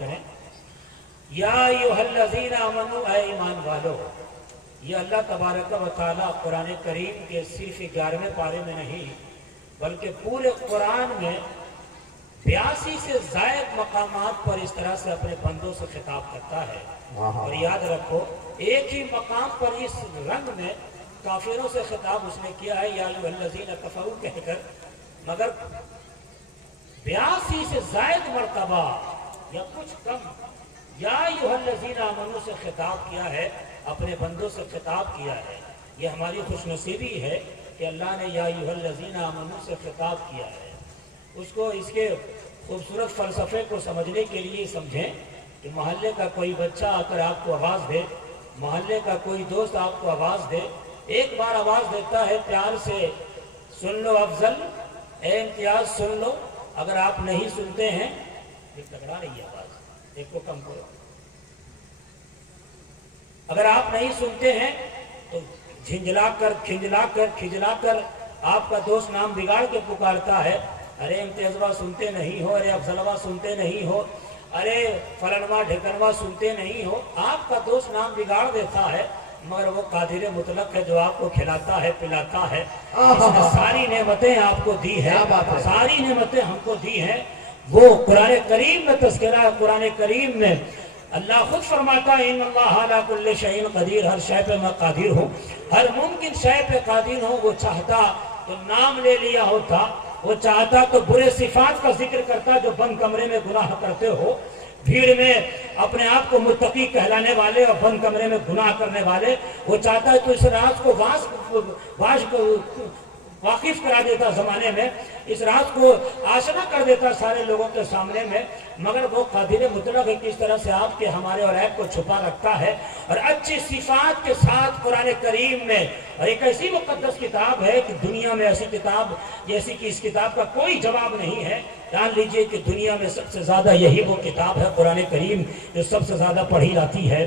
کریں۔ یا ایھا آمنو، اے ایمان والو، یہ اللہ تبارک و تعالیٰ قرآن کریم کے صرف 11ویں پارے میں نہیں بلکہ پورے قرآن میں 82 سے زائد مقامات پر اس طرح سے اپنے بندوں سے خطاب کرتا ہے۔ اور یاد رکھو ایک ہی مقام پر اس رنگ میں کافروں سے خطاب اس نے کیا ہے یا ایھا الذین کفروا کہہ کر، مگر 82 سے زائد مرتبہ یا کچھ کم یا ایھا الذین آمنوا سے خطاب کیا ہے، اپنے بندوں سے خطاب کیا ہے۔ یہ ہماری خوش نصیبی ہے کہ اللہ نے یا ایھا الذین آمنوا سے خطاب کیا ہے۔ اس کے خوبصورت فلسفے کو سمجھنے کے لیے سمجھیں کہ محلے کا کوئی بچہ آ کر آپ کو آواز دے، محلے کا کوئی دوست آپ کو آواز دے، ایک بار آواز دیتا ہے پیار سے سن لو افضل، اے امتیاز سن لو، اگر آپ نہیں سنتے ہیں، ایک لگڑا رہی ہے آواز، ایک کو کم کرو، اگر آپ نہیں سنتے ہیں تو جھنجلا کر آپ کا دوست نام بگاڑ کے پکارتا ہے، ارے امتیازوا سنتے نہیں ہو، ارے افضلوا سنتے نہیں ہو، ارے فلنوا ڈھکنوا سنتے نہیں ہو، آپ کا دوست نام بگاڑ دیتا ہے، مگر وہ قادر مطلق ہے جو آپ کو کھلاتا ہے پلاتا ہے، اس نے ساری نعمتیں آپ کو دی ہے، ساری نعمتیں ہم کو دی ہیں۔ وہ قرآن کریم میں تذکرہ ہے، قرآن کریم میں اللہ خود فرماتا ہے ان اللہ علی کل شیء قدیر، ہر شے پہ میں قادر ہوں، ہر ممکن شے پہ قادر ہوں۔ وہ چاہتا تو نام لے لیا ہوتا، وہ چاہتا تو برے صفات کا ذکر کرتا جو بند کمرے میں گناہ کرتے ہو، بھیڑ میں اپنے آپ کو متقی کہلانے والے اور بند کمرے میں گناہ کرنے والے، وہ چاہتا ہے تو اس راز کو واقف کرا دیتا زمانے میں، اس راز کو آشنا کر دیتا سارے لوگوں کے سامنے میں، مگر وہ قادر مطلق ہے کس طرح سے آپ کے ہمارے اور عیب کو چھپا رکھتا ہے، اور اچھی صفات کے ساتھ قرآن کریم میں، اور ایک ایسی مقدس کتاب ہے کہ دنیا میں ایسی کتاب جیسی کہ اس کتاب کا کوئی جواب نہیں ہے۔ جان لیجئے کہ دنیا میں سب سے زیادہ یہی وہ کتاب ہے قرآن کریم جو سب سے زیادہ پڑھی جاتی ہے،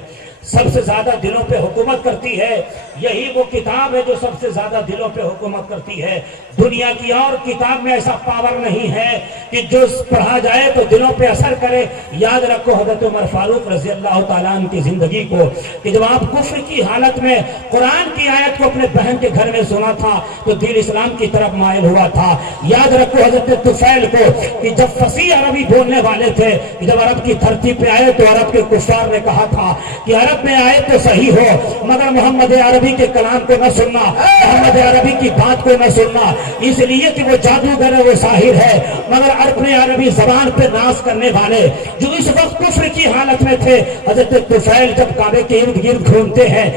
سب سے زیادہ دلوں پہ حکومت کرتی ہے، یہی وہ کتاب ہے جو سب سے زیادہ دلوں پہ حکومت کرتی ہے۔ دنیا کی اور کتاب میں ایسا پاور نہیں ہے کہ جو پڑھا جائے تو دلوں پہ اثر کرے۔ یاد رکھو حضرت عمر فاروق رضی اللہ تعالیٰ عنہ کی زندگی کو، کہ جب آپ کفر کی حالت میں قرآن کی آیت کو اپنے بہن کے گھر میں سنا تھا تو دل اسلام کی طرف مائل ہوا تھا۔ یاد رکھو حضرت طفیل کو کہ جب فصیح عربی بولنے والے تھے، جب عرب کی دھرتی پہ آئے تو عرب کے کفار نے کہا تھا کہ عرب میں آئے تو صحیح ہو مگر محمد عربی کے کلام کو نہ سننا، محمد عربی کی بات کو نہ سننا، اس لیے کہ وہ جادوگر ہے، وہ ساحر ہے، مگر اپنے عربی زبان پہ ناز کرنے والے جو اس وقت کفر کی حالت میں تھے۔ حضرت طفیل جب کعبے کے ارد گرد گھومتے ہیں،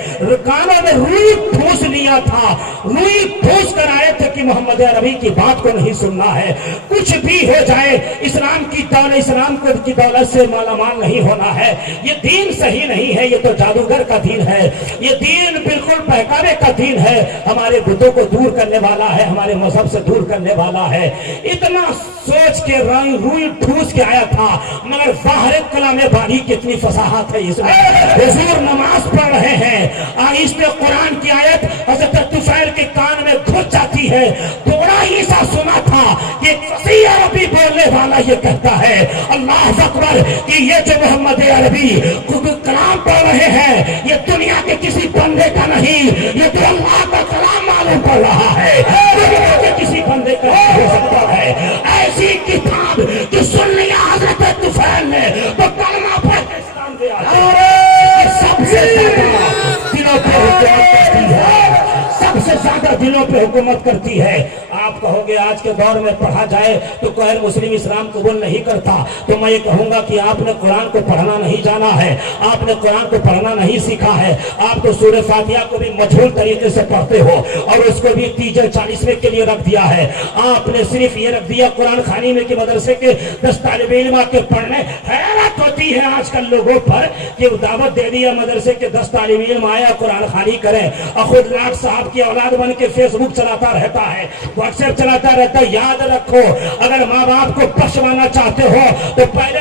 کانوں میں روئی ٹھوس لیا تھا، روئی ٹھوس کر آئے تھے کہ محمد عربی کی بات کو نہیں سننا ہے، کچھ بھی ہو جائے اسلام کی دولت، اسلام کی دولت سے مالا مال نہیں ہونا ہے، یہ دین صحیح نہیں ہے، یہ تو جادوگر کا دین ہے، یہ دین بالکل بہکاوے کا دین ہے، ہمارے بتوں کو دور کرنے والا ہے، ہمارے مذہب سے دور کرنے والا ہے۔ اتنا سوچ کے روئی ٹھوس کے آیا تھا، مگر ظاہر کلام بانی کتنی فصاحت ہے اس میں۔ حضور نماز پڑھ رہے ہیں، آہستہ قرآن کی آیت حضرت طفیل کے کان میں گھس جاتی ہے، تھوڑا ہی سا سنا تھا کہ فصیح عربی بولنے والا یہ کہتا ہے اللہ اکبر کہ یہ جو محمد عربی کلام پڑھ رہے ہیں یہ دنیا کے کسی بندے کا نہیں، یہ تو اللہ کا کلام معلوم پڑ رہا ہے، دنیا کے کسی بندے کا نہیں ہو سکتا ہے۔ ایسی کتاب جو سن لیا حضرت طفیل نے تو کلمہ پڑھ کے اسلام دے آتے، سب سے زیادہ دلوں پہ حکومت کرتی ہے، سب سے زیادہ دلوں پہ حکومت کرتی ہے۔ آپ کہو گے آج کے دور میں پڑھا جائے تو غیر مسلم اسلام قبول نہیں کرتا، تو میں یہ کہوں گا کہ آپ نے قرآن کو پڑھنا نہیں جانا ہے، آپ نے قرآن کو پڑھنا نہیں سیکھا ہے، آپ تو سورہ فاتحہ کو بھی مجہول طریقے سے پڑھتے ہو اور اس کو بھی 30-40ویں کے لیے رکھ دیا ہے، آپ نے صرف یہ رکھ دیا قرآن خوانی میں کہ مدرسے کے 10 طالب علم کے پڑھنے۔ حیرت ہوتی ہے آج کل لوگوں پر کہ دعوت دے دیا مدرسے کے 10 طالب علم آیا قرآن خوانی کریں، اور خود لاٹ صاحب کی اولاد بن کے فیس بک چلاتا رہتا ہے، واٹس ایپ چلاتا رہتا ہے۔ یاد رکھو اگر ماں باپ کو بخشوانا چاہتے ہو تو پہلے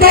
2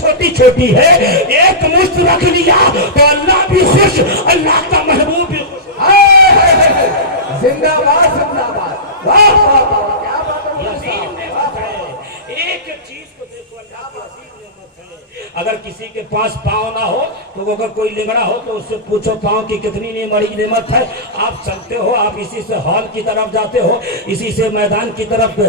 چھوٹی چھوٹی ہے, ایک مشت رکھ لیا تو اللہ بھی خوش, اللہ کا محبوب بھی خوش. زندہ باد زندہ باد. واہ واہ واہ, کیا بات ہے. یہ عظیم نعمت ہے. ایک چیز کو دیکھو, اللہ کی عظیم نعمت ہے. اگر کسی کے پاس پاؤں نہ ہو تو اگر کوئی لنگڑا ہو تو اس سے پوچھو پاؤں کی کتنی بڑی نعمت ہے. آپ چلتے ہو, آپ اسی سے ہال کی طرف جاتے ہو, اسی سے میدان کی طرف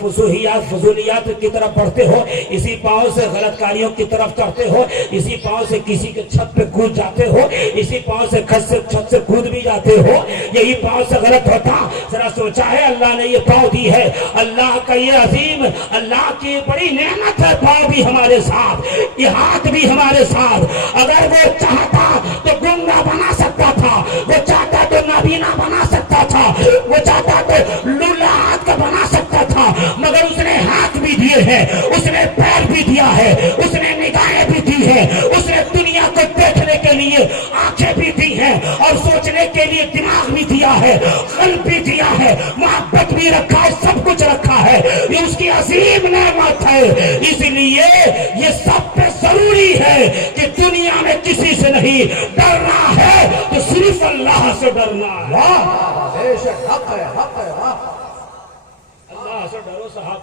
فضولیات کی طرف بڑھتے ہو, اسی پاؤں سے غلط کاریوں کی طرف چڑھتے ہو, اسی پاؤں سے کسی کے چھت پہ کود جاتے ہو, اسی پاؤں سے چھت سے کود بھی جاتے ہو. یہی پاؤں سے غلط ہوتا. ذرا سوچا ہے اللہ نے یہ پاؤں دی ہے, اللہ کا یہ عظیم, اللہ کی بڑی نعمت ہے. پاؤں بھی ہمارے ساتھ, یہ ہاتھ بھی ہمارے ساتھ. اگر وہ چاہتا تو گنگا بنا سکتا تھا, وہ چاہتا تو نابینا بنا سکتا تھا, وہ چاہتا تو لولا ہاتھ کا بنا سکتا تھا, مگر اس نے ہاتھ بھی دیے ہیں, اس نے پیر بھی دیا ہے, اس نے نگاہیں بھی دی ہے, اس نے دنیا کو دیکھنے کے لیے آنکھیں بھی دی ہیں, اور سوچنے کے لیے دماغ بھی دیا ہے, قلب بھی دیا ہے, محبت بھی رکھا ہے, سب کچھ رکھا ہے. یہ اس کی عظیم نعمت ہے. اس لیے یہ سب پہ ضروری ہے کہ دنیا میں کسی سے نہیں ڈرنا ہے تو صرف اللہ سے ڈرنا ہے. واہ واہ, بے شک حق ہے, حق ہے. واہ, اللہ سے ڈرو صاحب,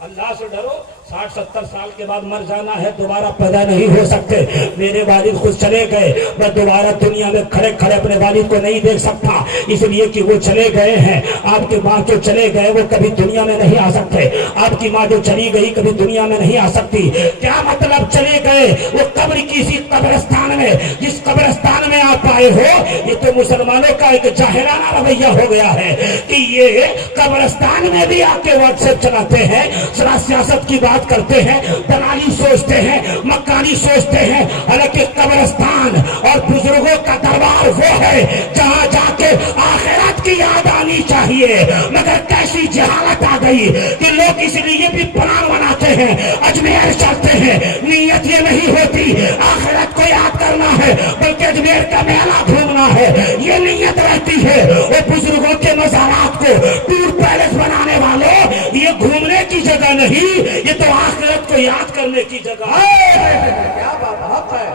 اللہ سے ڈرو. 60-70 سال کے بعد مر جانا ہے, دوبارہ پیدا نہیں ہو سکتے. میرے والد خود چلے گئے, میں دوبارہ دنیا میں کھڑے کھڑے اپنے والد کو نہیں دیکھ سکتا, اس لیے کہ وہ چلے گئے ہیں. آپ کے ماں جو چلے گئے وہ کبھی دنیا میں نہیں آ سکتے, آپ کی ماں جو چلی گئی کبھی دنیا میں نہیں آ سکتی. کیا مطلب چلے گئے؟ وہ قبر کسی قبرستان میں, جس قبرستان میں آپ آئے ہو, یہ تو مسلمانوں کا ایک جاہلانہ رویہ ہو گیا ہے کہ یہ قبرستان میں بھی آ کے واٹس ایپ چلاتے ہیں, سیاست کی بات کرتے ہیں, دلالی سوچتے ہیں, مکانی سوچتے ہیں. حالانکہ قبرستان اور بزرگوں کا دربار وہ ہے جہاں جا کے آخرت کی یاد آنی چاہیے. مگر کیسی جہالت آ گئی کہ لوگ اس لیے بھی پلان بناتے ہیں, اجمیر چلتے ہیں, نیت یہ نہیں ہوتی آخرت کو یاد کرنا ہے بلکہ اجمیر کا میلہ گھومنا ہے, یہ نیت رہتی ہے. وہ بزرگوں کے مزارات کو ٹور پیلس بنانے والوں, یہ گھومنے کی جگہ نہیں, یہ تو آخرت کو یاد کرنے کی جگہ ہے. کیا بات, حق ہے.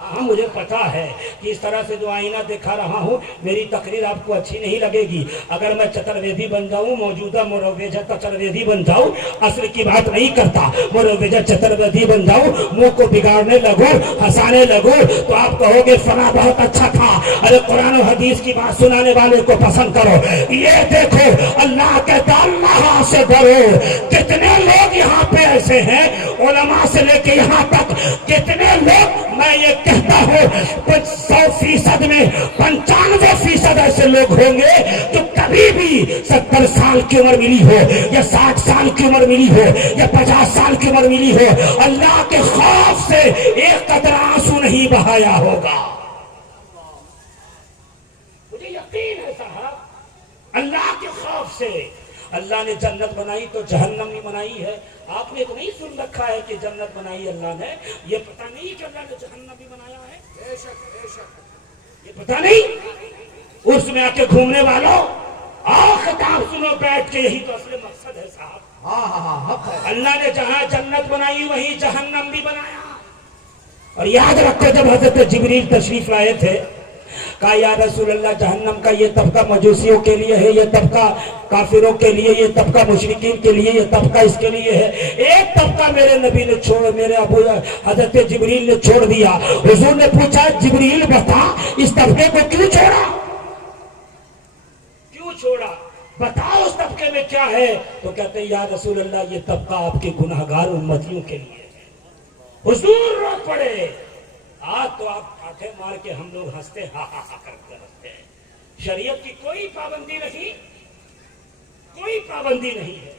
ہاں مجھے پتا ہے کہ اس طرح سے جو آئینہ دکھا رہا ہوں میری تقریر آپ کو اچھی نہیں لگے گی. اگر میں چترویدی بن جاؤں, موجودہ مروجہ چترویدی بن جاؤں, اصل کی بات نہیں کرتا, مروجہ چترویدی بن جاؤں, منہ کو بگاڑنے لگوں, ہنسانے لگوں, تو آپ کہو گے فلاں بہت اچھا تھا. ارے قرآن و حدیث کی بات سنانے والے کو پسند کرو. یہ دیکھو اللہ کہتا اللہ سے ڈرو. کتنے لوگ یہاں پہ ایسے ہیں, علماء سے لے کے یہاں تک کتنے لوگ, میں یہ کہتا ہوں 100% میں 95% ایسے لوگ ہوں گے جو کبھی بھی 70 سال کی عمر ملی ہو, یا 60 سال کی عمر ملی ہو, یا 50 سال کی عمر ملی ہو, اللہ کے خوف سے ایک قطرہ آنسو نہیں بہایا ہوگا. مجھے یقین ہے صاحب, اللہ کے خوف سے. اللہ نے جنت بنائی تو جہنم بھی بنائی ہے. آپ نے تو نہیں سن رکھا ہے کہ جنت بنائی اللہ نے, یہ پتہ نہیں کہ اللہ نے جہنم بھی بنایا ہے. بے شک, بے شک. یہ پتہ نہیں. اس میں آ کے گھومنے والوں, آؤ خطاب سنو بیٹھ کے, یہی تو اصل مقصد ہے صاحب. ہاں ہاں ہاں, حق ہے. اللہ نے جہاں جنت بنائی وہیں جہنم بھی بنایا. اور یاد رکھو جب حضرت جبریل تشریف لائے تھے, کہا یا رسول اللہ جہنم کا یہ طبقہ مجوسیوں کے لیے ہے, یہ طبقہ کافروں کے لیے, یہ طبقہ مشرکین کے لیے, یہ طبقہ اس کے لیے ہے. ایک طبقہ میرے نبی نے چھوڑ, میرے ابو حضرت جبریل نے چھوڑ دیا. حضور نے پوچھا جبریل بتا اس طبقے کو کیوں چھوڑا, کیوں چھوڑا, بتاؤ اس طبقے میں کیا ہے. تو کہتے ہیں یا رسول اللہ یہ طبقہ آپ کے گناہگار امتیوں کے لیے ہے. حضور رو پڑے. آج تو آپ آنکھیں مار کے ہم لوگ ہنستے, ہاں ہاں ہاں کرتے ہنستے ہیں. شریعت کی کوئی پابندی نہیں, کوئی پابندی نہیں ہے,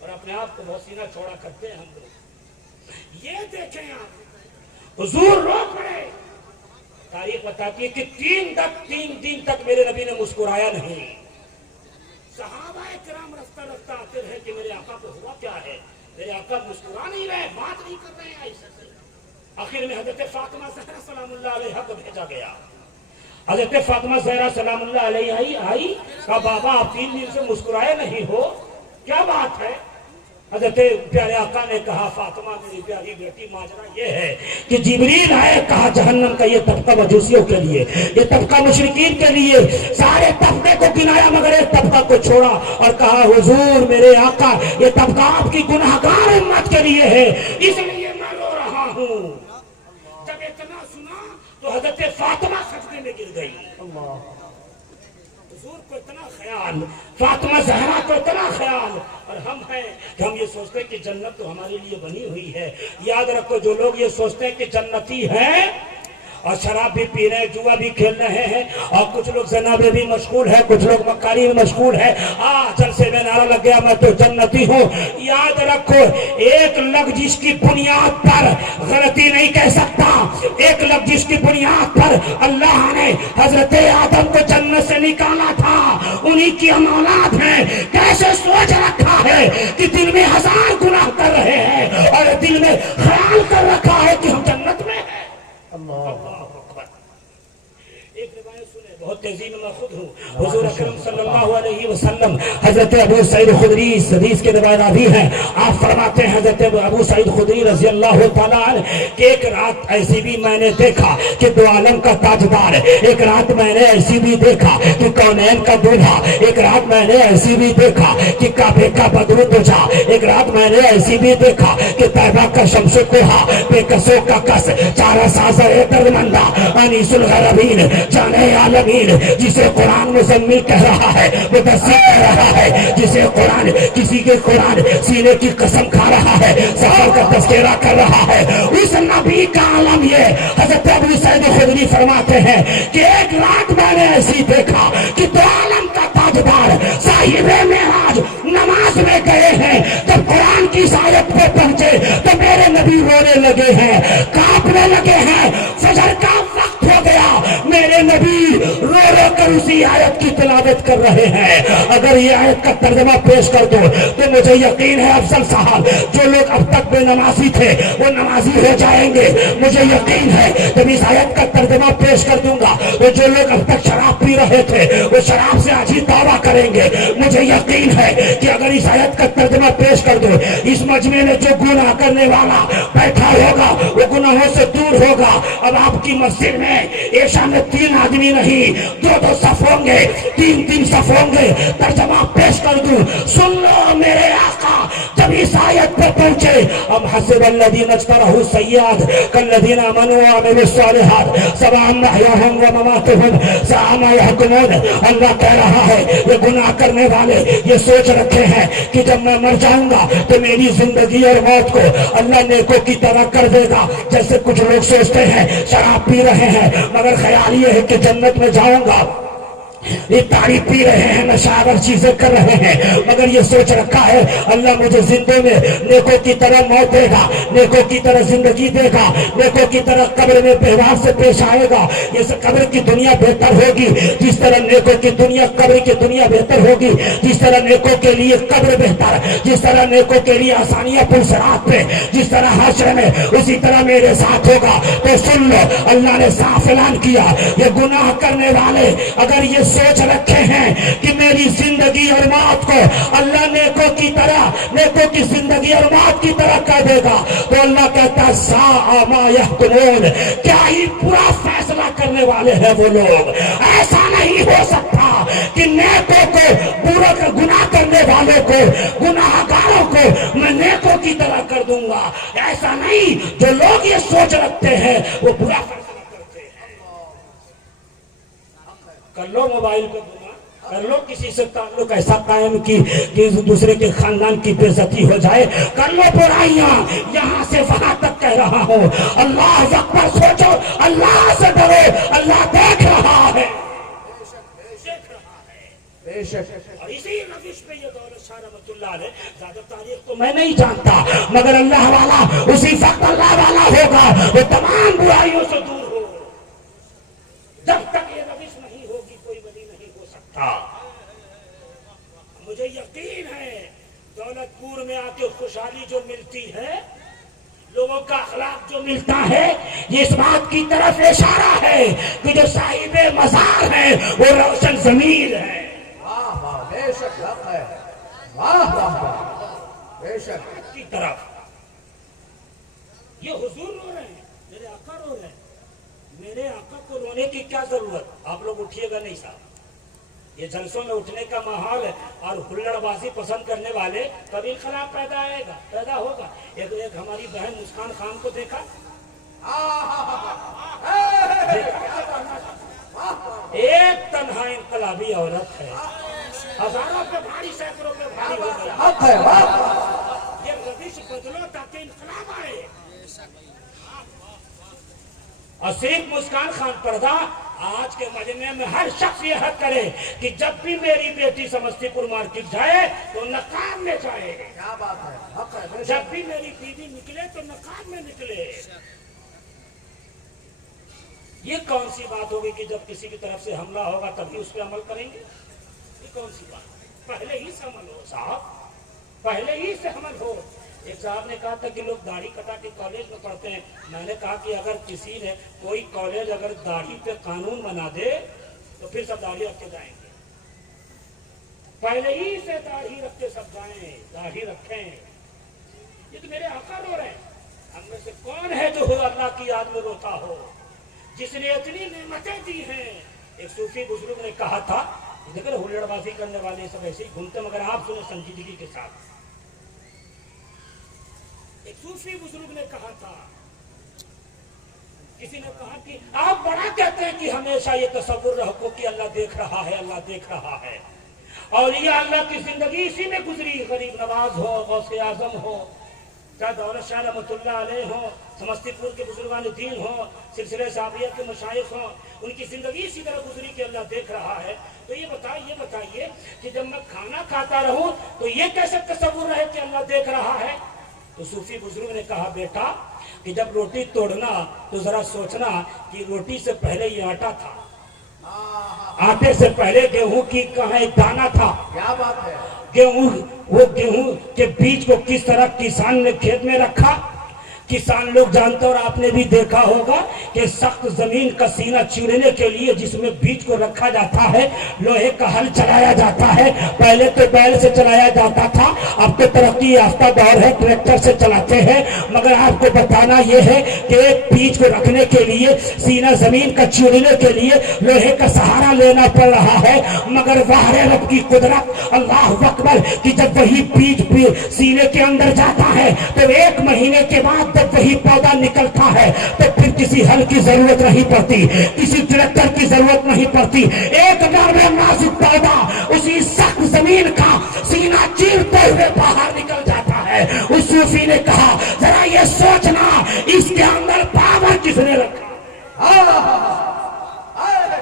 اور اپنے آپ کو بہت سینہ چھوڑا کرتے ہیں ہم لوگ. یہ دیکھیں آپ, حضور رو پڑے. تاریخ بتاتی ہے کہ 3 دن تک میرے نبی نے مسکرایا نہیں. صحابہ کرام رفتہ رفتہ آتے رہے کہ میرے آقا کو ہوا کیا ہے, میرے آقا مسکرا نہیں رہے, بات نہیں کر رہے ہیں ایسے سے. آخر میں حضرت فاطمہ زہرا سلام اللہ علیہ کو بھیجا گیا. حضرت فاطمہ زہرا سلام اللہ علیہ آئی, کہا بابا آپ 3 دن سے مسکرائے نہیں ہو, کیا بات حضرت پیارے آقا نے کہا فاطمہ میری پیاری بیٹی ماجرا یہ ہے کہ جبریل آئے، کہا جہنم کا یہ طبقہ مجوسیوں کے لیے، یہ طبقہ مشرکین کے لیے، سارے طبقے کو گنایا مگر ایک طبقہ کو چھوڑا اور کہا حضور میرے آقا یہ طبقہ آپ کی گناہگار امت کے لیے ہے، اس لیے میں رو رہا ہوں۔ جب اتنا سنا تو حضرت فاطمہ سجدے میں گر گئی۔ حضور کو اتنا خیال، فاطمہ زہرا کو اتنا خیال، اور ہم ہیں کہ ہم یہ سوچتے ہیں کہ جنت تو ہمارے لیے بنی ہوئی ہے۔ یاد رکھو جو لوگ یہ سوچتے ہیں کہ جنتی ہیں اور شراب بھی پی رہے ہیں، جوا بھی کھیل رہے ہیں، اور کچھ لوگ زنا میں بھی مشغول ہے، کچھ لوگ مکاری میں مشغول ہے، جلسے میں نعرہ لگ گیا میں تو جنتی ہوں۔ یاد رکھو ایک لفظ جس کی بنیاد پر غلطی نہیں کہہ سکتا، ایک لفظ جس کی بنیاد پر اللہ نے حضرت آدم کو جنت سے نکالا تھا، انہی کی ہم اولاد ہیں۔ کیسے سوچ رکھا ہے کہ دل میں ہزار گناہ کر رہے ہیں اور دل میں خیال کر رکھا ہے کہ ہم جنت میں ہیں۔ اللہ اکبر۔ ایک روایت سنے، بہت تیزی میں میں خود ہوں، حضور اکرم صلی اللہ علیہ وسلم حضرت ابو سعید خدری حدیث کے روایت بھی ہیں، آپ فرماتے ہیں حضرت ابو سعید خدری رضی اللہ تعالیٰ عنہ کہ ایک رات ایسی بھی میں نے دیکھا کہ دو عالم کا تاجدار، ایک رات میں نے ایسی بھی دیکھا کہ کونین کا دولہا، ایک رات میں نے ایسی بھی دیکھا کہ کعبے کا بدر دجا، ایک رات میں نے ایسی بھی دیکھا کہ طیبہ کا شمس کوہا، بے کسوں کا کس، چارہ سازہ دردمندہ، انیس الغربین، جانے عالمین، جسے قرآن مزمل کہہ رہا ہے، مدثر کہہ رہا ہے، جسے قرآن کسی کے قرآن سینے کی قسم کھا رہا ہے، سفر کا تذکرہ کر رہا ہے، اس نبی کا عالم یہ۔ حضرت ابو سعید خدری فرماتے ہیں کہ ایک رات میں نے ایسی دیکھا کہ دو عالم کا تاجدار صاحب معراج نماز میں گئے ہیں، جب قرآن کی اس آیت پہ پہنچے تو میرے نبی رونے لگے ہیں، کانپنے لگے ہیں، فجر کا وقت ہو گیا، میرے نبی رو رو کر اسی آیت کی تلاوت کر رہے ہیں۔ اگر یہ آیت کا ترجمہ پیش کر دو تو مجھے یقین ہے افضل صاحب جو لوگ اب تک بے نمازی تھے وہ نمازی ہو جائیں گے، مجھے یقین ہے جب اس آیت کا ترجمہ پیش کر دوں گا تو جو لوگ اب تک شراب پی رہے تھے وہ شراب سے آج ہی توبہ کریں گے، مجھے یقین ہے کہ اگر اس آیت کا ترجمہ پیش کر دو اس مجمع میں جو گناہ کرنے والا بیٹھا ہوگا وہ گناہوں سے دور ہوگا۔ اب آپ کی مسجد میں عشاء میں 3 آدمی نہیں 2 صف ہوں گے، 3 صف ہوں گے۔ ترجمہ پیش کر دوں، سن لو میرے آقا جب اس آیت پہ پہنچے، ام حسب الذین اجترحوا السیئات کالذین آمنوا وعملوا الصالحات سواء محیاہم ومماتہم ساء ما یحکمون۔ اللہ کہہ رہا ہے یہ گناہ کرنے والے یہ سوچ رکھے ہیں کہ جب میں مر جاؤں گا تو میری زندگی اور موت کو اللہ نیکوں کی طرح کر دے گا۔ جیسے کچھ لوگ سوچتے ہیں شراب پی رہے ہیں مگر خیال یہ ہے کہ جنت میں جاؤں گا، یہ تعریف پی رہے ہیں، نشاور چیزیں کر رہے ہیں مگر یہ سوچ رکھا ہے اللہ مجھے زندوں میں نیکوں کی طرح موت دے گا، نیکوں کی طرح زندگی دے گا، نیکوں کی طرح قبر میں ویوہار سے پیش آئے گا۔ یہ قبر کی دنیا بہتر ہوگی جس طرح نیکوں کی دنیا قبر کی دنیا بہتر ہوگی، جس طرح نیکوں کے لیے قبر بہتر، جس طرح نیکوں کے لیے آسانیاں پل صراط پہ، جس طرح حشر میں اسی طرح میرے ساتھ ہوگا۔ تو سن لو اللہ نے صاف اعلان کیا یہ گناہ کرنے والے اگر یہ سوچ رکھے ہیں کہ میری زندگی اور موت کو اللہ نیکوں کی طرح، نیکوں کی زندگی اور موت کی طرح کر دے گا تو اللہ کہتا ہے ساء ما یحکمون، کیا ہی برا فیصلہ کرنے والے ہیں وہ لوگ۔ ایسا نہیں ہو سکتا کہ نیکوں کو برا گناہ کرنے والوں کو، گناہ گاروں کو میں نیکوں کی طرح کر دوں گا، ایسا نہیں۔ جو لوگ یہ سوچ رکھتے ہیں وہ برا فیصلہ کرتے ہیں۔ کر لو موبائل پہ گناہ، کر لو کسی سے تعلق ایسا قائم کی کہ دوسرے کے خاندان کی بے عزتی ہو جائے، کر لو برائیاں، یہاں سے وہاں تک کہہ رہا ہوں اللہ اکبر، سوچو اللہ سے ڈرو، اللہ دیکھ رہا ہے، بے شک۔ اور اسی روش پہ یہ دولت شاہ رحمت اللہ علیہ، زیادہ تاریخ تو میں نہیں جانتا مگر اللہ والا اسی وقت اللہ والا ہوگا وہ تمام برائیوں سے دور ہو۔ جب تک یہ روش نہیں ہوگی کوئی ولی نہیں ہو سکتا۔ مجھے یقین ہے دولت پور میں آ کے خوشحالی جو ملتی ہے، لوگوں کا اخلاق جو ملتا ہے، یہ اس بات کی طرف اشارہ ہے کہ جو صاحب مزار ہے وہ روشن ضمیر ہے۔ واہ واہ، بے شک حق ہے، واہ واہ واہ۔ بے شک کی طرف. یہ حضور رو رہے ہیں, میرے آقا رو رہے ہیں. میرے آقا کو رونے کی کیا ضرورت؟ آپ لوگ اٹھیے گا نہیں صاحب. یہ جلسوں میں اٹھنے کا ماحول ہے اور ہلڑ بازی پسند کرنے والے کبھی خلاف پیدا ہوگا. ایک ہماری بہن مسکان خان کو دیکھا, ایک تنہا انقلابی عورت ہے, ہزاروں پہ بھاری, سینکڑوں پہ بھاری ہو گیا. حق ہے, واہ یہ روش بدلو تاکہ انقلاب آئے. اور صرف مسکان خان پردہ, آج کے مجمع میں ہر شخص یہ حق کرے کہ جب بھی میری بیٹی سمستی پور مارکیٹ جائے تو نقاب میں جائے. کیا بات ہے, حق ہے, بے شک جب بھی میری بیوی نکلے تو نقاب میں نکلے. یہ کون سی بات ہوگی کہ جب کسی کی طرف سے حملہ ہوگا تبھی اس پہ عمل کریں گے؟ یہ کون سی بات؟ پہلے ہی سے عمل ہو صاحب, پہلے ہی سے عمل ہو. ایک صاحب نے کہا تھا کہ لوگ داڑھی کٹا کے کالج میں پڑھتے ہیں. میں نے کہا کہ اگر کسی نے کوئی کالج اگر داڑھی پہ قانون بنا دے تو پھر سب داڑھی رکھ کے جائیں گے. پہلے ہی سے داڑھی رکھ کے سب جائیں, داڑھی رکھیں. یہ تو میرے آقا رو رہے ہیں. ہم میں سے کون ہے جو اللہ کی یاد میں روتا ہو, جس نے اتنی نعمتیں دی ہیں؟ ایک صوفی بزرگ نے کہا تھا, دیکھیں ہلڑ بازی کرنے والے سب ایسے ہی گھومتے, مگر آپ سنیں سنجیدگی کے ساتھ. ایک صوفی بزرگ نے کہا تھا, کسی نے کہا کہ آپ بڑا کہتے ہیں کہ ہمیشہ یہ تصور رکھو کہ اللہ دیکھ رہا ہے, اللہ دیکھ رہا ہے. اور یہ اللہ کی زندگی اسی میں گزری. غریب نواز ہو, غوث اعظم ہو, چاہے دولت شاہ رحمۃ اللہ علیہ ہوں, سمستی پور کے بزرگان دین ہوں, سلسلے صابریت کے مشائخ ہوں, ان کی زندگی اسی طرح گزری کہ اللہ دیکھ رہا ہے. تو یہ بتائیے کہ جب میں کھانا کھاتا رہوں تو یہ کیسے تصور رہے کہ اللہ دیکھ رہا ہے؟ تو صوفی بزرگ نے کہا, بیٹا کہ جب روٹی توڑنا تو ذرا سوچنا کہ روٹی سے پہلے یہ آٹا تھا, آٹے سے پہلے گیہوں کی کہاں ایک دانہ تھا. کیا بات ہے, گیہوں کے بیج کو کس طرح کسان نے کھیت میں رکھا. کسان لوگ جانتے اور آپ نے بھی دیکھا ہوگا کہ سخت زمین کا سینہ چیرنے کے لیے جس میں بیج کو رکھا جاتا ہے, لوہے کا ہل چلایا جاتا ہے. پہلے تو بیل سے چلایا جاتا تھا, اب تو ترقی یافتہ دور ہے, ٹریکٹر سے چلاتے ہیں. مگر آپ کو بتانا یہ ہے کہ ایک بیج کو رکھنے کے لیے, سینہ زمین کا چیرنے کے لیے لوہے کا سہارا لینا پڑ رہا ہے. مگر واہ رب کی قدرت, اللہ اکبر, کہ جب وہی بیج سینے کے اندر جاتا ہے تو ایک مہینے کے بعد جب وہی پودا نکلتا ہے تو پھر کسی ہل کی ضرورت نہیں پڑتی, کسی ٹریکٹر کی ضرورت نہیں پڑتی. ایک نرم نازک پودا اسی سخت زمین کا سینہ چیرتے ہوئے باہر نکل جاتا ہے. اس صوفی نے کہا, ذرا یہ سوچنا اس کے اندر پاور کس نے رکھا.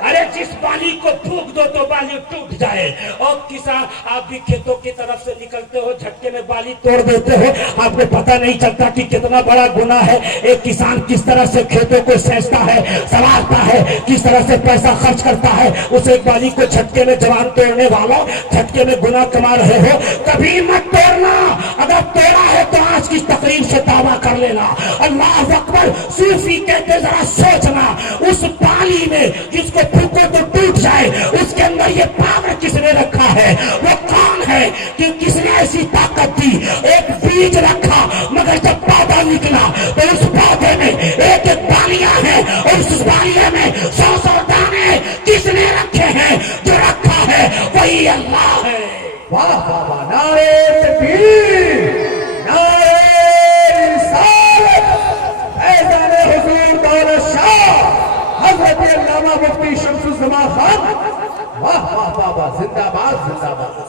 ارے جس بالی کو پھونک دو تو بالی ٹوٹ جائے. اور کسان, آپ بھی کھیتوں کی طرف سے نکلتے ہو, جھٹکے میں بالی توڑ دیتے ہو, آپ کو پتہ نہیں چلتا کہ کتنا بڑا گناہ ہے. ایک کسان کس طرح سے کھیتوں کو سینچتا ہے, سنوارتا ہے, کس طرح سے پیسہ خرچ کرتا ہے. اس ایک بالی کو جھٹکے میں جوان توڑنے والوں, جھٹکے میں گناہ کما رہے ہو, کبھی مت توڑنا. اگر توڑا ہے تو آج کی تقریر سے دعویٰ کر لینا. اللہ اکبر. صوفی کہتے ذرا سوچنا, اس بالی میں جس کو پھونکو تو ٹوٹ جائے, اس کے اندر یہ پاور کس نے رکھا ہے؟ وہ کون ہے کہ کس نے ایسی طاقت دی؟ ایک بیج رکھا, مگر جب پودا نکلا تو اس پودے میں ایک ایک بالیاں ہیں, اور اس بالیاں میں 100 دانے کس نے رکھے ہیں؟ جو رکھا ہے وہی اللہ ہے. واہ واہ واہ, نعرے تکبیر, نعرے رسالت, فیضان حضور دولت شاہ حضرت علامہ مفتی شمس الزمان خان. واہ واہ واہ واہ, زندہ باد, زندہ باد.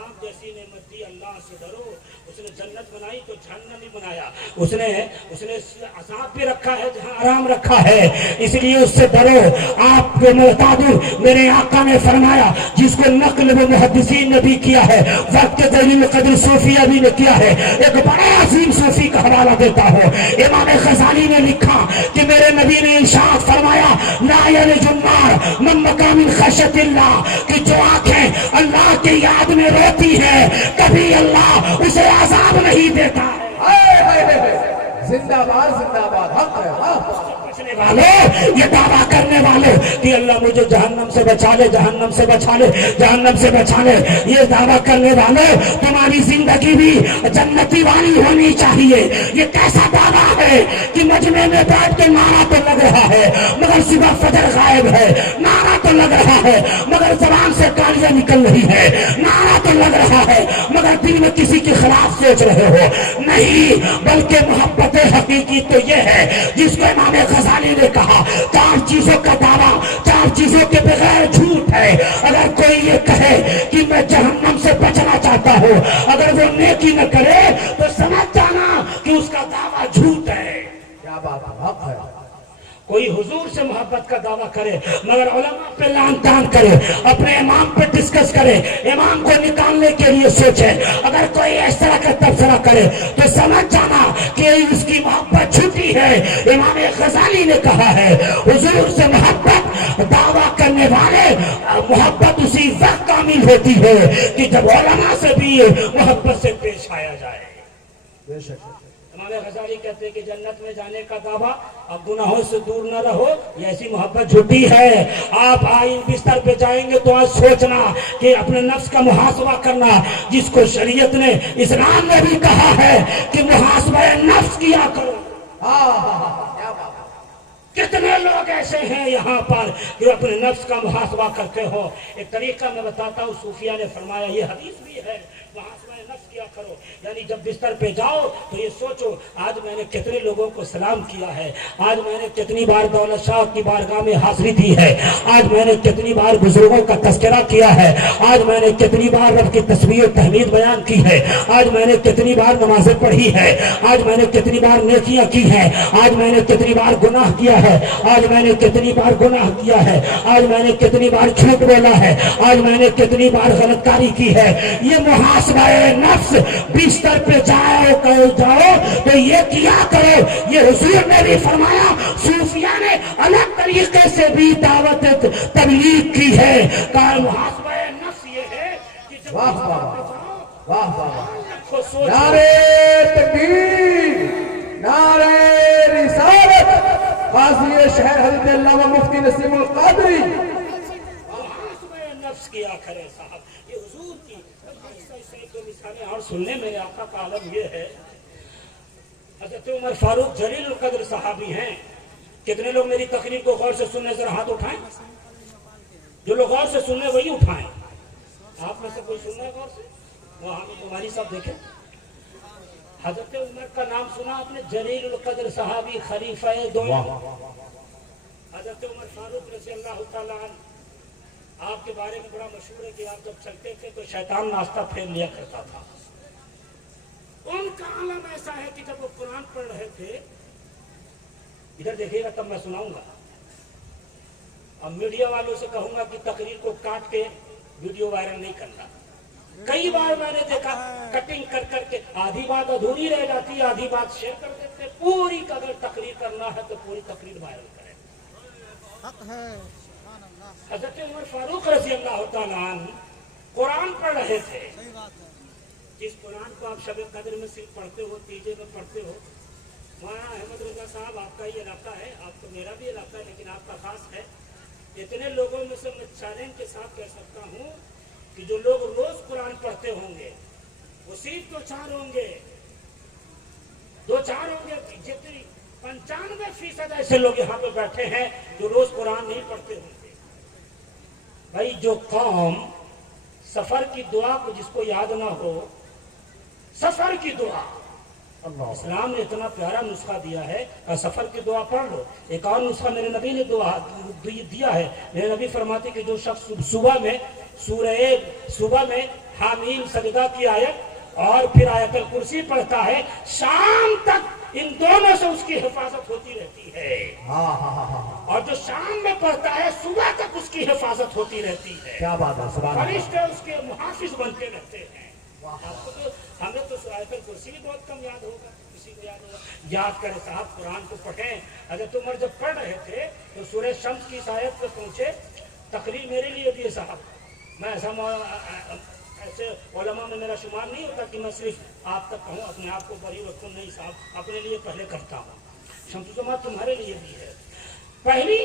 آپ جیسی نعمت دی, اللہ سے ڈرو. اس نے جنت بنائی تو جہنم بھی بنایا. اس نے عذاب بھی رکھا ہے جہاں آرام رکھا ہے, اس لیے اس سے ڈرو. آپ کے محتاج میرے آقا نے فرمایا, جس کو نقل و محدثین نے بھی کیا ہے, وقت دلیل قدر صوفیہ بھی نے کیا ہے. ایک بڑا عظیم صوفی کا حوالہ دیتا ہوں. امام غزالی نے لکھا کہ میرے نبی نے ارشاد فرمایا, لا یلج النار من مقام خشیت اللہ, کہ جو آنکھیں اللہ کی یاد میں روتی ہیں کبھی اللہ اسے عذاب نہیں دیتا. زندہ باد, زندہ باد, حق ہے. والوں, یہ دعویٰ کرنے کرنے والے کہ اللہ مجھے جہنم سے بچا لے، جہنم سے بچا لے، جہنم سے بچا لے، یہ دعویٰ کرنے والے تمہاری زندگی بھی جنتی والی ہونی چاہیے۔ یہ کیسا دعویٰ ہے کہ مجمع میں بیٹھ کے نعرہ تو لگ رہا ہے مگر صبح فجر غائب ہے، نعرہ تو لگ رہا ہے مگر زبان سے گالیاں نکل رہی ہے، نعرہ تو لگ رہا ہے مگر دل میں کسی کے خلاف سوچ رہے ہو۔ نہیں، بلکہ محبت حقیقی تو یہ ہے جس کو امام غزالی نے کہا 4 چیزوں کا دعویٰ 4 چیزوں کے بغیر جھوٹ ہے۔ اگر کوئی یہ کہے کہ میں جہنم سے بچنا چاہتا ہوں، اگر وہ نیکی نہ کرے تو سمجھ جانا کہ اس کا دعویٰ جھوٹ ہے۔ کیا بات ہے، حق ہے۔ کوئی حضور سے محبت کا دعویٰ کرے مگر علماء پہ لعن طعن کرے، اپنے امام پہ ڈسکس کرے، امام کو نکالنے کے لیے سوچے، اگر کوئی اس طرح کا تبصرہ کرے تو سمجھ جانا کہ اس کی محبت جھوٹی ہے۔ امام غزالی نے کہا ہے حضور سے محبت دعویٰ کرنے والے محبت اسی وقت کامل ہوتی ہے کہ جب علماء سے بھی محبت سے پیش آیا جائے۔ بے شک امام غزالی کہتے ہیں کہ جنت میں جانے کا دعویٰ اب گناہوں سے دور نہ رہو، یہ ایسی محبت جھوٹی ہے۔ آپ آئین بستر پہ جائیں گے تو آج سوچنا کہ اپنے نفس کا محاسبہ کرنا، جس کو شریعت نے اسلام نے بھی کہا ہے کہ محاسبہ نفس کیا کرو۔ کیا بات ہے۔ کتنے لوگ ایسے ہیں یہاں پر جو اپنے نفس کا محاسبہ کرتے ہو۔ ایک طریقہ میں بتاتا ہوں، صوفیہ نے فرمایا، یہ حدیث بھی ہے، محاسبہ نفس کیا کرو، یعنی جب بستر پہ جاؤ تو یہ سوچو آج میں نے کتنے لوگوں کو سلام کیا ہے، آج میں نے کتنی بار دولت شاہ کی بارگاہ میں حاضری دی ہے، آج میں نے کتنی بار بزرگوں کا تذکرہ کیا ہے، آج میں نے کتنی بار رب کی تسبیح و تحمید بیان کی ہے، آج میں نے کتنی بار نمازیں پڑھی ہے، آج میں نے کتنی بار نیکیاں کی ہیں، آج میں نے کتنی بار گناہ کیا ہے، آج میں نے کتنی بار گناہ کیا ہے، آج میں نے کتنی بار جھوٹ بولا ہے، آج میں نے کتنی بار غلط کاری کی ہے۔ یہ محاسبہ نفس بستر پہ جاؤ تو یہ کیا کرو۔ یہ حضور نے بھی فرمایا، صوفیہ نے الگ طریقے سے بھی دعوت تبلیغ کی ہے۔ محاسبہ نفس یہ ہے کہ جب واہ بستر واہ پہ جاؤ واہ واہ، تو سوچو نعرے تکبیر، نعرے رسالت، قاضی شہر حضرت علامہ مفتی نسیم القادری۔ محاسبہ نفس کیا کرے صاحب، یہ حضور کی دو مثالیں اور سننے میرے آقا کا عالم یہ ہے۔ حضرت عمر فاروق جلیل القدر صحابی ہیں۔ کتنے لوگ میری تقریر کو غور سے سننے ذرا ہاتھ اٹھائیں، جو لوگ غور سے سننے وہی اٹھائیں۔ آپ میں سے کوئی سننا ہے غور سے؟ وہاں میں تمہاری سب دیکھیں۔ حضرت عمر کا نام سنا آپ نے، جلیل القدر صحابی، خلیفہ دوم۔ حضرت عمر فاروق رضی اللہ تعالیٰ عنہ، آپ کے بارے میں بڑا مشہور ہے کہ آپ جب چلتے تھے تو شیطان ناشتہ پھیر لیا کرتا تھا۔ ان کا عالم ایسا ہے کہ جب وہ قرآن پڑھ رہے تھے، ادھر دیکھیے گا تب میں سناؤں گا۔ اب میڈیا والوں سے کہوں گا کہ تقریر کو کاٹ کے ویڈیو وائرل نہیں کرنا۔ کئی بار میں نے دیکھا کٹنگ کر کر کے آدھی بات ادھوری رہ جاتی ہے، آدھی بات شیئر کر دیتے۔ پوری اگر تقریر کرنا ہے تو پوری تقریر وائرل کریں۔ حضرت عمر فاروق رضی اللہ تعالیٰ عنہ قرآن پڑھ رہے تھے۔ جس قرآن کو آپ شب قدر میں صرف پڑھتے ہو، تیجے میں پڑھتے ہو، مولانا احمد رضا صاحب آپ کا یہ علاقہ ہے، آپ کو میرا بھی علاقہ ہے لیکن آپ کا خاص ہے۔ اتنے لوگوں میں سے میں چیلنج کے ساتھ کہہ سکتا ہوں کہ جو لوگ روز قرآن پڑھتے ہوں گے وہ صرف 2-4 ہوں گے، 2-4 ہوں گے۔ جتنی 95% ایسے لوگ یہاں پہ بیٹھے ہیں جو روز قرآن نہیں پڑھتے ہوں گے۔ بھائی جو قوم سفر کی دعا کو جس کو یاد نہ ہو، سفر کی دعا، اسلام نے اتنا پیارا نسخہ دیا ہے کہ سفر کی دعا پڑھ لو۔ ایک اور نسخہ میرے نبی نے دیا ہے، میرے نبی فرماتے کہ جو شخص صبح میں حامیم سجدہ کی آیت اور پھر آیت الکرسی پڑھتا ہے، شام تک ان دونوں سے اس کی حفاظت ہوتی رہتی ہے۔ اور جو شام میں پڑھتا ہے صبح تک اس کی حفاظت ہوتی رہتی ہے۔ کیا بات ہے، سبحان اللہ۔ فرشتے اس کے محافظ بنتے رہتے ہیں۔ آپ کو تو ہمیں تو آیت الکرسی بھی بہت کم یاد ہوگا، کسی کو یاد ہوگا؟ یاد کرے صاحب، قرآن کو پڑھیں۔ حضرت عمر جب پڑھ رہے تھے تو سورہ شمس کی اس آیت پہ پہنچے، تقریر میرے لیے بھی صاحب، میں ایسے علماء میں میرا شمار نہیں ہوتا کہ میں صرف آپ تک کہوں، اپنے آپ کو بری رکھوں، نہیں صاحب، اپنے لیے پہلے کرتا ہوں۔ شمس الزمان تمہارے لیے بھی ہے۔ پہلی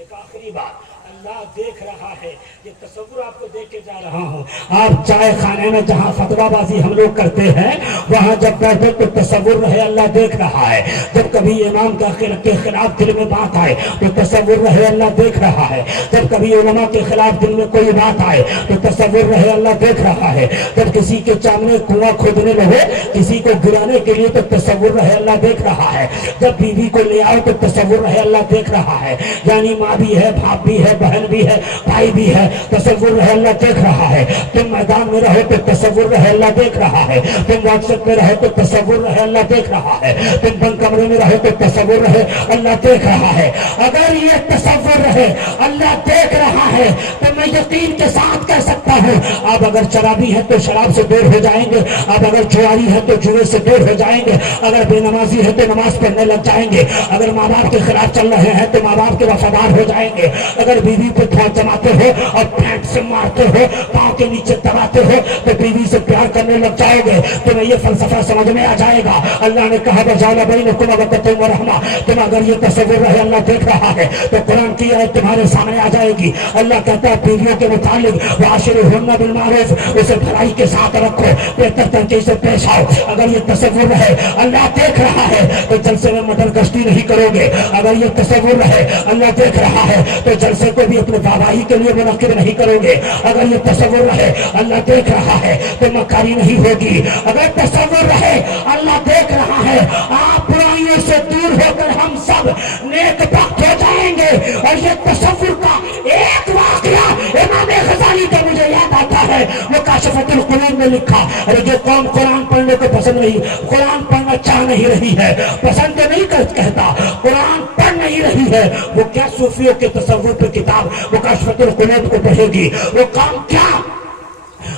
ایک آخری بات، اللہ دیکھ رہا ہے، یہ تصور آپ کو دیکھ کے جا رہا ہوں، آپ چائے خانے میں جہاں فتویٰ بازی ہم لوگ کرتے ہیں وہاں جب بیٹھے تو تصور رہے اللہ دیکھ رہا ہے، جب کبھی امام کے خلاف دل میں بات آئے تو تصور رہے اللہ دیکھ رہا ہے، جب کبھی علماء کے خلاف دل میں کوئی بات آئے تو تصور رہے اللہ دیکھ رہا ہے، جب کسی کے سامنے کنواں کھودنے لگے کسی کو گرانے کے لیے تو تصور رہے اللہ دیکھ رہا ہے، جب بیوی کو لے آؤ تو تصور رہے اللہ دیکھ رہا ہے، یعنی ماں بھی ہے، باپ بھی ہے، بہن بھی ہے، بھائی بھی ہے، تصور رہے اللہ دیکھ رہا ہے، تم میدان میں رہو تو تصور رہے اللہ دیکھ رہا ہے، تم واٹس ایپ میں رہو تو تصور رہے اللہ دیکھ رہا ہے، تم بند کمرے میں رہو تو تصور رہے اللہ دیکھ رہا ہے۔ اگر یہ تصور رہے اللہ دیکھ رہا ہے تو میں یقین کے ساتھ کہہ سکتا ہوں آپ اگر شرابی ہیں تو شراب سے دور ہو جائیں گے، آپ اگر جواری ہیں تو جوے سے دور ہو جائیں گے، اگر بے نمازی ہے تو نماز پڑھنے لگ جائیں گے، اگر ماں باپ کے خلاف چل رہے ہیں تو ماں باپ کے وفادار ہو جائیں گے، اگر بیوی پہ تھوڑا جماتے ہو اور پینٹ سے مارتے ہو، پاؤں کے نیچے دباتے ہو تو بیوی سے پیار کرنے لگ جاؤ گے، تمہیں یہ فلسفہ سمجھ میں آ جائے گا۔ اللہ نے کہا وَجَعَلَ بَيْنَكُمْ مَوَدَّةً وَرَحْمَةً، تم اگر یہ تصور رہے اللہ دیکھ رہا ہے تو قرآن کی آیت تمہارے سامنے آ جائے گی۔ اللہ کہتا ہے بیویوں کے متعلق وَعَاشِرُوهُنَّ بِالْمَعْرُوفِ، اسے بھلائی کے ساتھ رکھو، بہتر طریقے سے پیش آؤ۔ اگر یہ تصور رہے اللہ دیکھ رہا ہے تو جلسے میں مٹر گشتی نہیں کرو گے، اگر یہ تصور رہے اللہ دیکھ رہا ہے تو جلسے کو بھی اپنے واہواہی کے لیے منعقد نہیں کرو گے، اگر یہ تصور رہے اللہ دیکھ رہا ہے تو مکاری نہیں ہوگی، اگر تصور رہے اللہ دیکھ رہا ہے آپ برائیوں سے دور ہو کر ہم سب نیک بخت ہو جائیں گے۔ اور یہ تصور کا ایک واقعہ امام غزالی کا مجھے یاد آتا ہے، وہ کاشفۃ القلوب میں لکھا، ارے جو قوم قرآن پڑھنے کو پسند نہیں، قرآن پڑھنا چاہ نہیں رہی ہے، پسند تو نہیں کہتا، قرآن پڑھ نہیں رہی ہے، وہ کیا صوفیوں کے تصور پہ کتاب وہ کاشفۃ القلوب کو پڑھے گی؟ وہ قوم کیا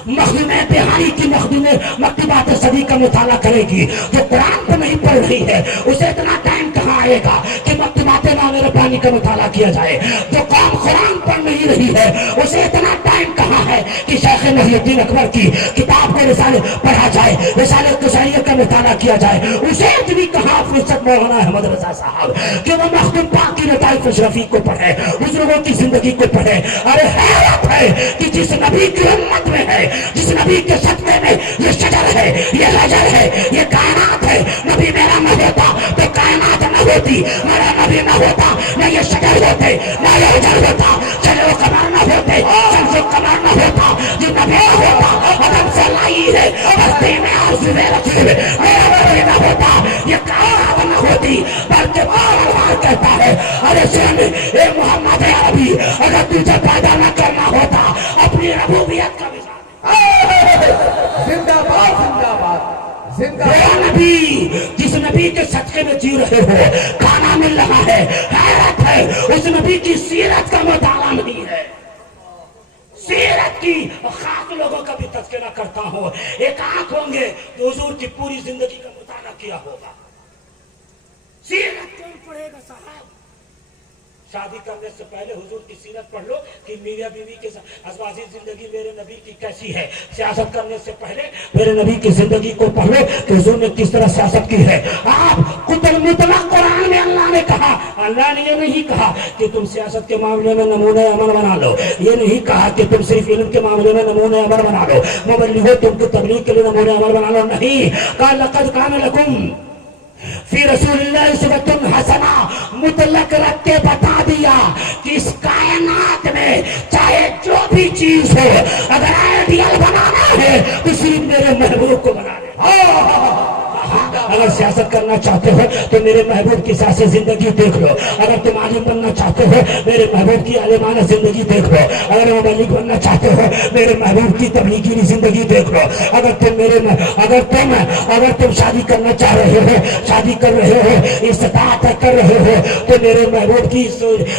مخدوم بہاری کی مکتبات صدی کا مطالعہ کرے گی؟ جو قرآن کو نہیں پڑھ رہی ہے اسے اتنا ٹائم کہاں آئے گا کہ مکتبات نام ربانی کا مطالعہ کیا جائے؟ جو قوم قرآن پڑھ نہیں رہی ہے اسے اتنا ٹائم کہاں ہے کہ شیخ محی الدین اکبر کی کتاب کو رسالے پڑھا جائے، رسالے قصیریہ کا مطالعہ کیا جائے؟ اسے اتنی کہاں فرصت مولانا احمد رضا صاحب کہ وہ مخدوم پاک کی لطائف الشرفی کو پڑھے، بزرگوں کی زندگی کو پڑھے؟ ارے حیرت ہے کہ جس نبی کی امت میں ہے، جس نبی کے صدقے میں یہ شجر ہے، یہ حجر ہے، یہ کائنات ہے، نبی میرا نہ ہوتا تو کائنات نہ ہوتی، میرا نبی نہ ہوتا نہ یہ شجر ہوتے نہ یہ حجر ہوتا، چلے وہ قمر نہ ہوتے شمس و قمر نہ ہوتا، جو نبی نہ ہوتا عدم سے لائی ہے ہستی میں آرزو میں رکھی ہے، میرا نبی نہ ہوتا یہ کائنات نہ ہوتی، بلکہ بار بار کہتا ہے ارے سن اے محمد عربی، اگر تجھے پیدا نہ کرنا ہوتا اپنی ربوبیت کا زندہ باد زندہ باد زندہ میرا نبی، جس نبی کے صدقے میں جی رہے ہو، کھانا مل رہا ہے، حیرت ہے اس نبی کی سیرت کا مطالعہ نہیں ہے۔ سیرت کی خاص لوگوں کا بھی تذکرہ کرتا ہوں، ایک آنکھ ہوں گے تو حضور کی پوری زندگی کا مطالعہ کیا ہوگا۔ سیرت کون پڑھے گا صاحب؟ شادی کرنے سے پہلے حضور کی سیرت پڑھ لو کہ میاں بیوی کے ازواجی زندگی میرے نبی کی کیسی ہے۔ سیاست کرنے سے پہلے میرے نبی کی زندگی کو پڑھ لو کہ حضور نے کس طرح سیاست کی ہے۔ آپ قتل مطلق قرآن میں اللہ نے کہا، اللہ نے یہ نہیں کہا کہ تم سیاست کے معاملے میں نمونہ عمل بنا لو، یہ نہیں کہا کہ تم صرف علم کے معاملے میں نمونہ عمل بنا لو، مبلغ تم کو تبلیغ کے لیے نمونہ عمل بنا لو، نہیں کہا لقد کان لکم فی رسول اللہ اسوۃ حسنہ، مطلق رکھ کے بتا دیا کہ اس کائنات میں چاہے جو بھی چیز ہو اگر آئیڈیل بنانا ہے تو صرف میرے محبوب کو بنا لے۔ اگر سیاست کرنا چاہتے ہو تو میرے محبوب کی سیاسی زندگی دیکھ لو، اگر تم عالم بننا چاہتے ہو میرے محبوب کی عالمانہ زندگی دیکھ لو، اگر مبلغ بننا چاہتے ہو میرے محبوب کی تبلیغی زندگی دیکھ لو، اگر تم شادی کرنا چاہ رہے ہو، شادی کر رہے ہو، استطاعت کر رہے ہو تو میرے محبوب کی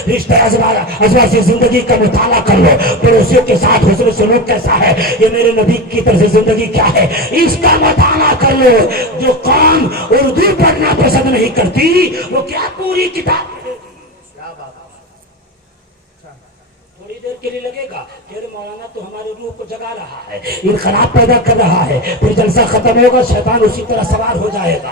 رشتہ ازواجی زندگی کا مطالعہ کر لو، پڑوسیوں کے ساتھ حسن سلوک کیسا ہے، یہ میرے نبی کی طرز زندگی کیا ہے، اس کا مطالعہ کر لو۔ جو قوم اردو پڑھنا پسند نہیں کرتی وہ کیا پوری کتاب پڑھے گی؟ تھوڑی دیر کے لیے لگے گا کہ مولانا تو ہمارے روح کو جگا رہا ہے، انقلاب پیدا کر رہا ہے، پھر جلسہ ختم ہوگا شیطان اسی طرح سوار ہو جائے گا،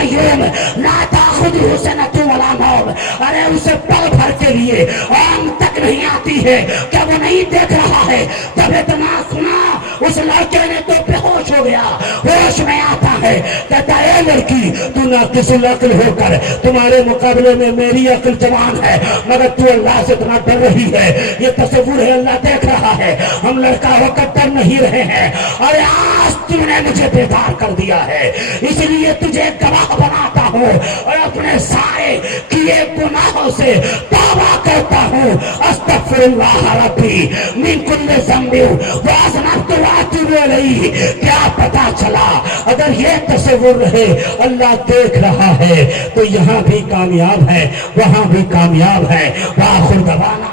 قیوم لا تأخذہ سنۃ ولا نوم، ارے اسے پل بھر کے لیے آنکھ تک نہیں آتی ہے، کیا وہ نہیں دیکھ رہا ہے؟ جب اتنا سنا اس لڑکے نے تو بے ہوش ہو گیا، ہوش میں آتا ہے، کہتا ہے اے لڑکی تو ناقص العقل ہو کر تمہارے مقابلے میں میری عقل جوان ہے، مگر تو اللہ سے اتنا ڈر رہی ہے، یہ تصور ہے اللہ دیکھ رہا ہے، ہم لڑکا ہو کر ڈر نہیں رہے ہیں، اور آج تم نے مجھے بیدار کر دیا ہے، اس لیے تجھے گواہ بناتا ہوں اور اپنے سارے کیے گناہوں سے توبہ کرتا ہوں، استغفر اللہ ربی من کل ذنب واذنبت واتوب الیہ۔ کیا پتا چلا اگر یہ تصور رہے اللہ دیکھ رہا ہے تو یہاں بھی کامیاب ہے وہاں بھی کامیاب ہے۔ وآخر دعوانا